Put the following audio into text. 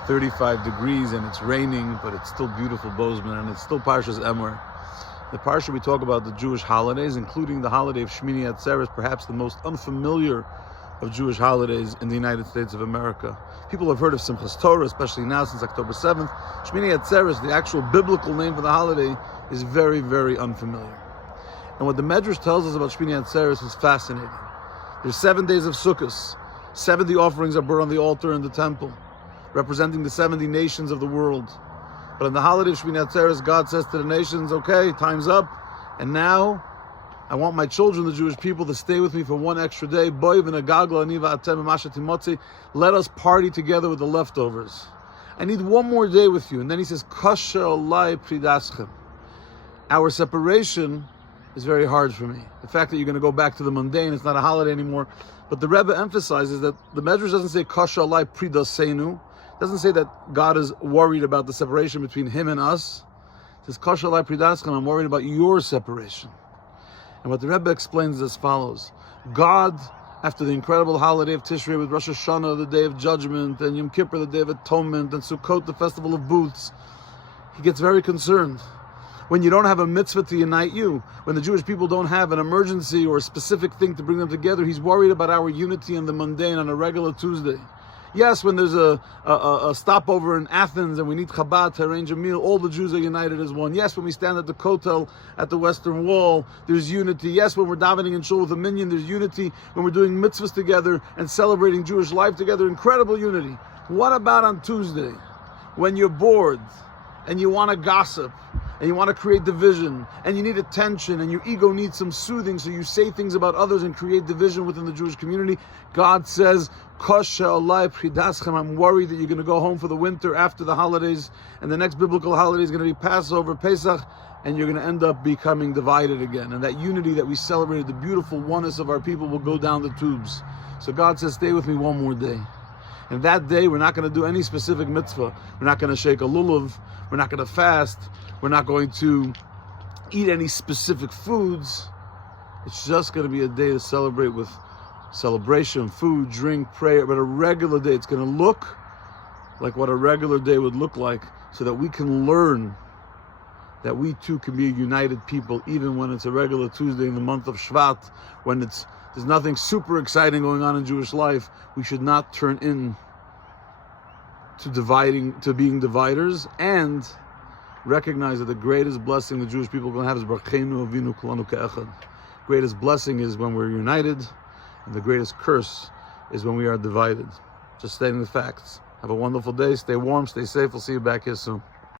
It's 35 degrees and it's raining, but it's still beautiful, Bozeman, and it's still Parshas Emor. The Parsha we talk about the Jewish holidays, including the holiday of Shmini Atzeres, perhaps the most unfamiliar of Jewish holidays in the United States of America. People have heard of Simchas Torah, especially now since October 7th. Shmini Atzeres, the actual biblical name for the holiday, is very, very unfamiliar. And what the Medrash tells us about Shmini Atzeres is fascinating. There's 7 days of Sukkot. 70 offerings are burned on the altar in the temple, representing the 70 nations of the world. But on the holiday of Shmini Atzeres, God says to the nations, okay, time's up, and now I want my children, the Jewish people, to stay with me for one extra day. Let us party together with the leftovers. I need one more day with you. And then he says, Kasher olai pridaschem. Our separation is very hard for me. The fact that you're going to go back to the mundane, it's not a holiday anymore. But the Rebbe emphasizes that the Medrash doesn't say Kasher olai pridasenu. It doesn't say that God is worried about the separation between him and us. It says Kasher olai pridaschem, I'm worried about your separation. And what the Rebbe explains is as follows. God, after the incredible holiday of Tishrei with Rosh Hashanah, the Day of Judgment, and Yom Kippur, the Day of Atonement, and Sukkot, the Festival of Booths, he gets very concerned. When you don't have a mitzvah to unite you, when the Jewish people don't have an emergency or a specific thing to bring them together, he's worried about our unity in the mundane on a regular Tuesday. Yes, when there's a stopover in Athens and we need Chabad to arrange a meal, all the Jews are united as one. Yes, when we stand at the Kotel at the Western Wall, there's unity. Yes, when we're davening in shul with a minyan, there's unity. When we're doing mitzvahs together and celebrating Jewish life together, incredible unity. What about on Tuesday, when you're bored and you want to gossip and you want to create division and you need attention and your ego needs some soothing, so you say things about others and create division within the Jewish community? God says, Kasher olai pridaschem, I'm worried that you're going to go home for the winter after the holidays, and the next biblical holiday is going to be Passover, Pesach, and you're going to end up becoming divided again. And that unity that we celebrated, the beautiful oneness of our people, will go down the tubes. So God says, stay with me one more day. And that day, we're not going to do any specific mitzvah. We're not going to shake a lulav. We're not going to fast. We're not going to eat any specific foods. It's just going to be a day to celebrate with celebration, food, drink, prayer. But a regular day, it's going to look like what a regular day would look like, so that we can learn that we too can be a united people, even when it's a regular Tuesday in the month of Shvat, when there's nothing super exciting going on in Jewish life. We should not turn in to being dividers, and recognize that the greatest blessing the Jewish people are going to have is Barcheinu Avinu Kulanu Ke'echad. Greatest blessing is when we're united, and the greatest curse is when we are divided. Just stating the facts. Have a wonderful day. Stay warm. Stay safe. We'll see you back here soon.